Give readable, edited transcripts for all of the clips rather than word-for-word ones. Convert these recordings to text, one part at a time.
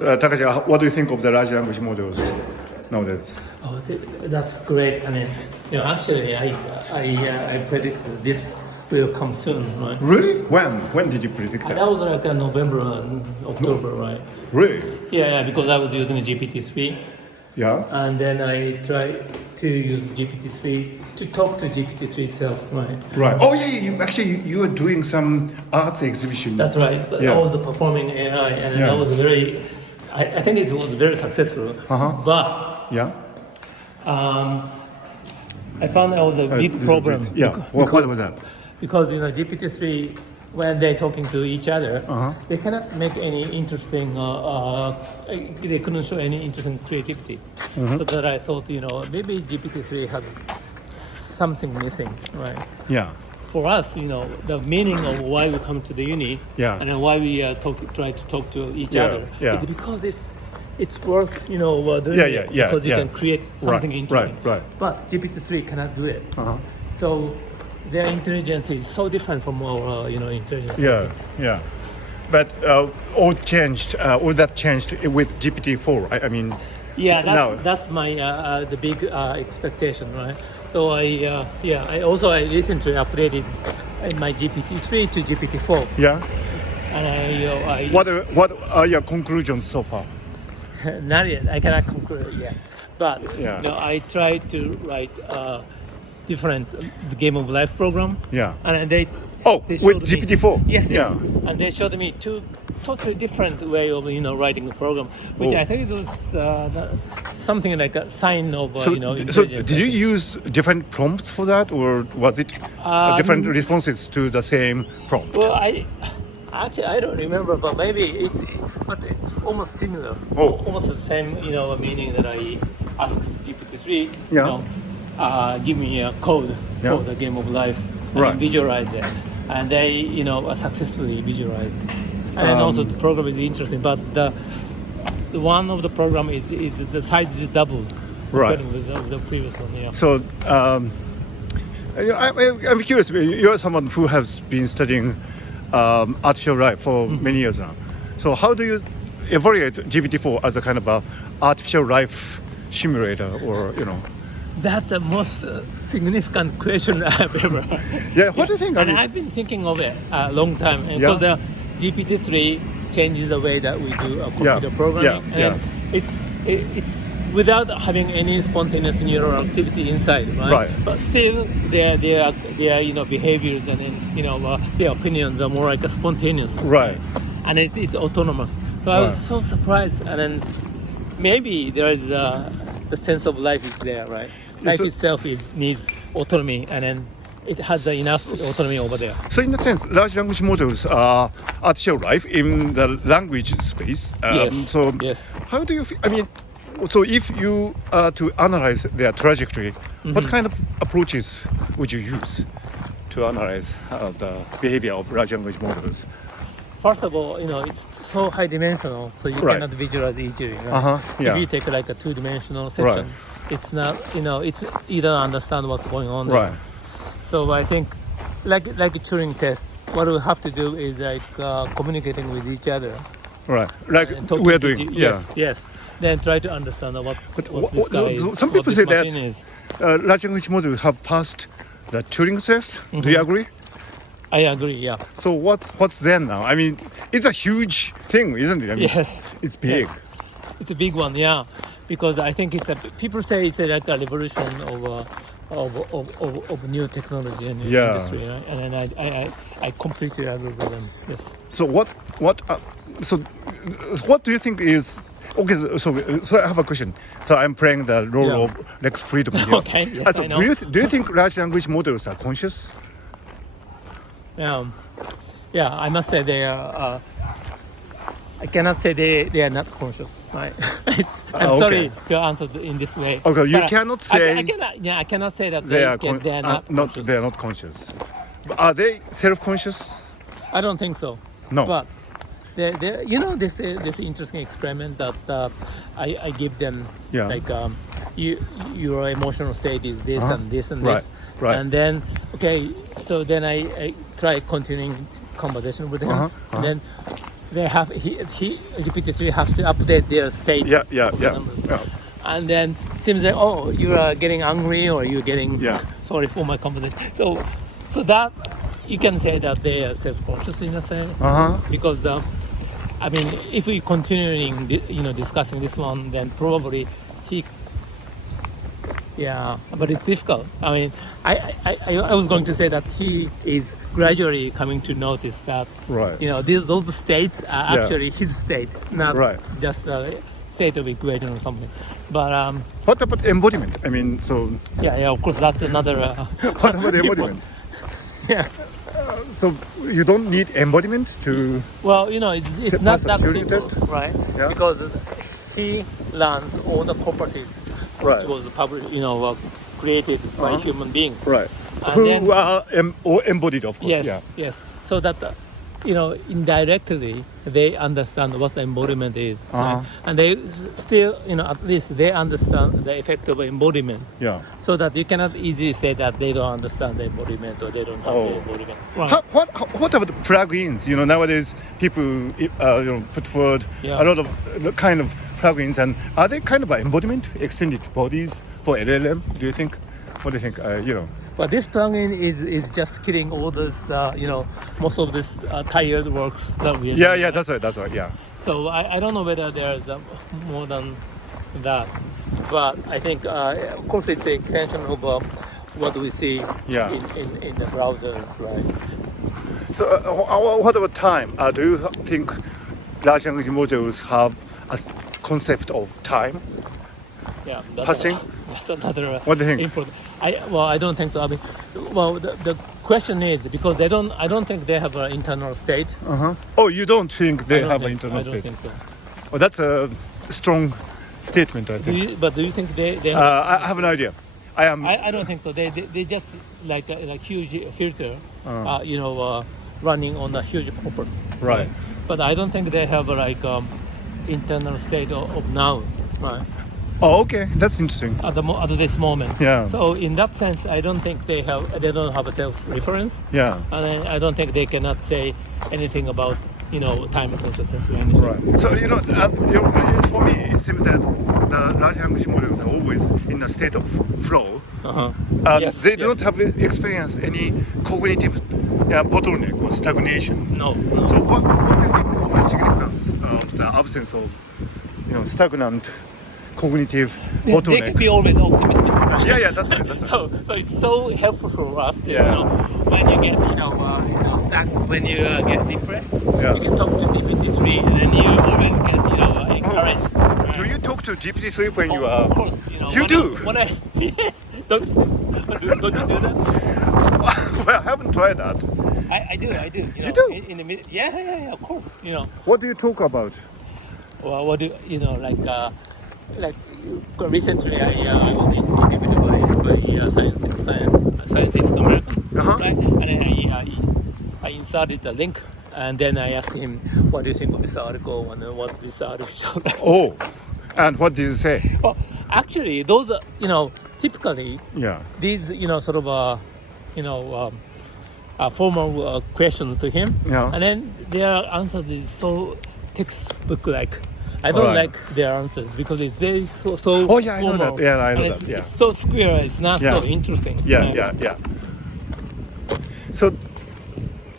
Takashi, what do you think of the large language models nowadays? Oh, that's great. I mean, actually, I predicted this will come soon, right? Really? When did you predict that? That was like November and October, right? Really? Yeah, because I was using GPT-3, Yeah. and then I tried to use GPT-3 to talk to GPT-3 itself, right? Right. Oh yeah, you were doing some arts exhibition. That's right. But Yeah. I was performing AI, and Yeah. that was very. I think it was very successful. But Yeah. I found that was a big problem. Yeah. What was that? Because GPT-3, when they're talking to each other, they cannot make any interesting. They couldn't show any interesting creativity. So that I thought, maybe GPT-3 has something missing, right? Yeah. For us, the meaning of why we come to the uni, Yeah. and then why we try to talk to each other, yeah. is because it's worth doing Yeah, it because you can create something interesting. Right. But GPT-3 cannot do it. So their intelligence is so different from our intelligence. Yeah. But all that changed with GPT-4. I mean. Yeah, now. that's my the big expectation, right? So I recently upgraded my GPT-3 to GPT-4. Yeah. And What are your conclusions so far? not yet. I cannot conclude yet. But I tried to write different game of life program. Yeah. And they with showed me- GPT-4. Yes. Yeah. And they showed me two totally different way of writing the program, which I think it was something like a sign of So intelligence. did you use different prompts for that, or was it different responses to the same prompt? Well, I don't remember, but maybe it's almost similar. Oh. Almost the same, meaning that I asked GPT-3. Yeah. Give me a code Yeah. for the game of life and Right. visualize it, and they, successfully visualize it. And also the program is interesting, but the one of the program is the size is doubled. Right. Comparing with the previous one. Yeah. So I'm curious. You're someone who has been studying artificial life for many years now. So how do you evaluate GPT-4 as a kind of a artificial life simulator, or That's the most significant question I've ever heard. Yeah, what do you think? And I've been thinking of it a long time. And because the GPT-3 changes the way that we do computer programming. Yeah. And it's without having any spontaneous neural activity inside, right? Right. But still, their behaviors and their opinions are more like a spontaneous. Right. And it's autonomous. So I was so surprised. And then maybe there is the sense of life is there, right? Life itself needs autonomy, and then it has enough autonomy over there. So in a sense, large language models are artificial life in the language space. Yes. So Yes. how do you feel? I mean, so if you to analyze their trajectory, what kind of approaches would you use to analyze the behavior of large language models? First of all, it's so high dimensional, so you cannot visualize easily. Yeah. If you take like a two-dimensional section, it's not, you don't understand what's going on there. Right. So I think, like a Turing test, what we have to do is communicating with each other. Right. Like And talking we're to doing. Yes. Then try to understand what this guy is. Some people what say this that machine is. large language models have passed the Turing test. Do you agree? I agree. Yeah. So what's then now? I mean, it's a huge thing, isn't it? I mean, Yes. it's big. Yes. It's a big one, yeah, because I think people say it's like a revolution of new technology in the industry, right? And then I completely agree with them. Yes. So what do you think is okay? So I have a question. So I'm playing the role of Lex Friedman here. Okay, yes, So I know. do you think large language models are conscious? Yeah, I must say they are. I cannot say they are not conscious, right? I'm sorry to answer in this way. Okay, you But cannot say I cannot say that they are not conscious. they are not conscious. Are they self-conscious? I don't think so. No. But this interesting experiment that I give them your emotional state is this and this and this, Right. and then so then I try continuing conversation with him, and then they have GPT-3 has to update their state numbers. Yeah. And then seems like, oh, you are getting angry or you're getting sorry for my confidence. So that you can say that they are self-conscious in a sense, because I mean, if we continuing discussing this one, then probably but it's difficult. I mean, I was going to say that he is gradually coming to notice that those states are actually his state, not just a state of equation or something. But what about embodiment? I mean, so of course that's another. What about embodiment? So you don't need embodiment to. Well, it's not that simple, test? right? Yeah. Because he learns all the properties which was created by human beings. Right. And who are embodied, of course. Yes. So that indirectly they understand what the embodiment is, right? And they still, at least they understand the effect of embodiment. Yeah. So that you cannot easily say that they don't understand the embodiment or they don't have the embodiment. Right. What about plugins? Nowadays people put forward a lot of kind of plugins, and are they kind of embodiment, extended bodies for LLM? Do you think? What do you think? But this plugin is just killing all this, most of this tired works that we. Yeah, that's right. Yeah. So I don't know whether there's more than that, but I think of course it's an extension of what we see in the browsers, right? So what about time? Do you think large language models have a concept of time? Yeah, passing. That's another. What do you think? Important. I don't think so. I mean, the question is because I don't think they have an internal state. Oh, you don't think they have an internal state? I don't think so. Well, that's a strong statement, I think. Do you think they have? I have an idea. I don't think so. They just like huge filter, running on a huge corpus. Right. But I don't think they have internal state of now. Right. Oh, okay, that's interesting. At this moment. Yeah. So in that sense, I don't think they don't have a self-reference. Yeah. And I don't think they cannot say anything about time consciousness or anything. Right. So for me, it seems that the large language models are always in a state of flow. They don't have experienced any cognitive bottleneck or stagnation. No. So what do you think of the significance of the absence of stagnant cognitive bottleneck? They can be always optimistic. Right? Yeah, that's right. So it's so helpful for us. When you get stuck, when you get depressed, you can talk to GPT-3, and then you always get encouraged. Right? Do you talk to GPT-3 when you are? Of course, You do. Yes. Don't you do that? Well, I haven't tried that. I do. You do? In the middle. Yeah. Of course. What do you talk about? Well, what do like recently I was interviewed by Scientific American, right? And then I inserted the link, and then I asked him, "What do you think of this article and what this article?" Oh, and what did you say? Well, actually, those typically these sort of formal questions to him, and then their answers is so textbook like. I don't like their answers because it's very so Oh yeah, I know formal. that. Yeah, I know and that. Yeah. It's so square. It's not so interesting. Yeah. So,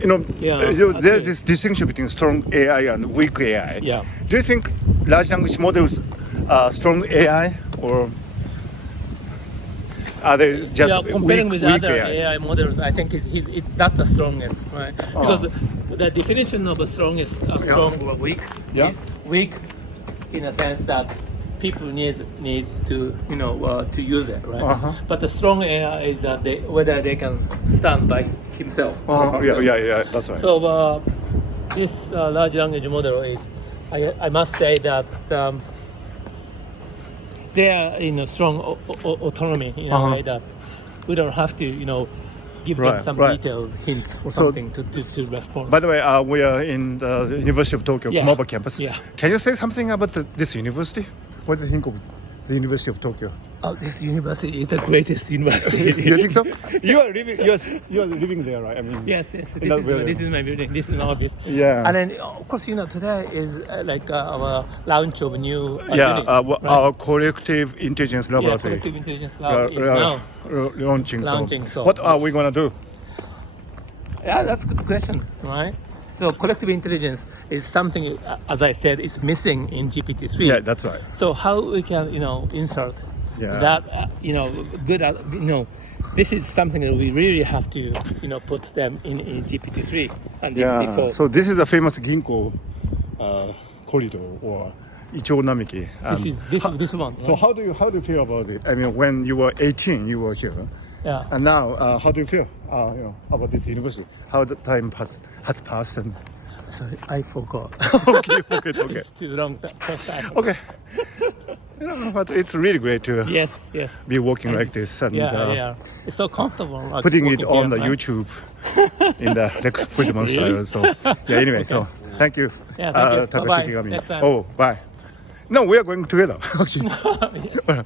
there's this distinction between strong AI and weak AI. Yeah. Do you think large language models are strong AI, or are they just comparing with weak other AI? AI models, I think it's not the strongest, right? Because the definition of a strong or weak is weak in a sense that people need to to use it, right? But the strong AI is that whether they can stand by himself. Yeah, that's right. So this large language model is, I must say that they are in a strong autonomy in a way that we don't have to give them some detailed hints or something to respond. By the way, we are in the University of Tokyo Komaba campus. Yeah. Can you say something about this university? What do you think of the University of Tokyo? Oh, this university is the greatest university. You think so? You are living there, right? I mean, Yes. Not really. This is my building. This is my office. Yeah. And then, of course, today is like our launch of a new yeah, building, right? our collective intelligence Yeah, laboratory collective intelligence lab is now. launching. Launching, so what are we gonna do? Yeah, that's a good question, right? So collective intelligence is something, as I said, is missing in GPT-3. Yeah, that's right. So how we can, insert Yeah. that, good, this is something that we really have to, put them in GPT-3 and GPT-4. Yeah. So this is a famous Ginko corridor or Ichigo Namiki. This one. So right? how do you feel about it? I mean, when you were 18, you were here, Yeah. and now how do you feel? About this university? How the time has passed? And Sorry, I forgot. okay. It's too long. First time. Okay. But it's really great to Yes. be working like this and Yeah. It's so comfortable. like, putting it working on the here, right? YouTube in the Lex Friedman style. So yeah. Anyway, so thank you, Yeah, thank you. Takashi Bye-bye. Ikegami. Next time. Oh, bye. No, we are going together actually. Yes.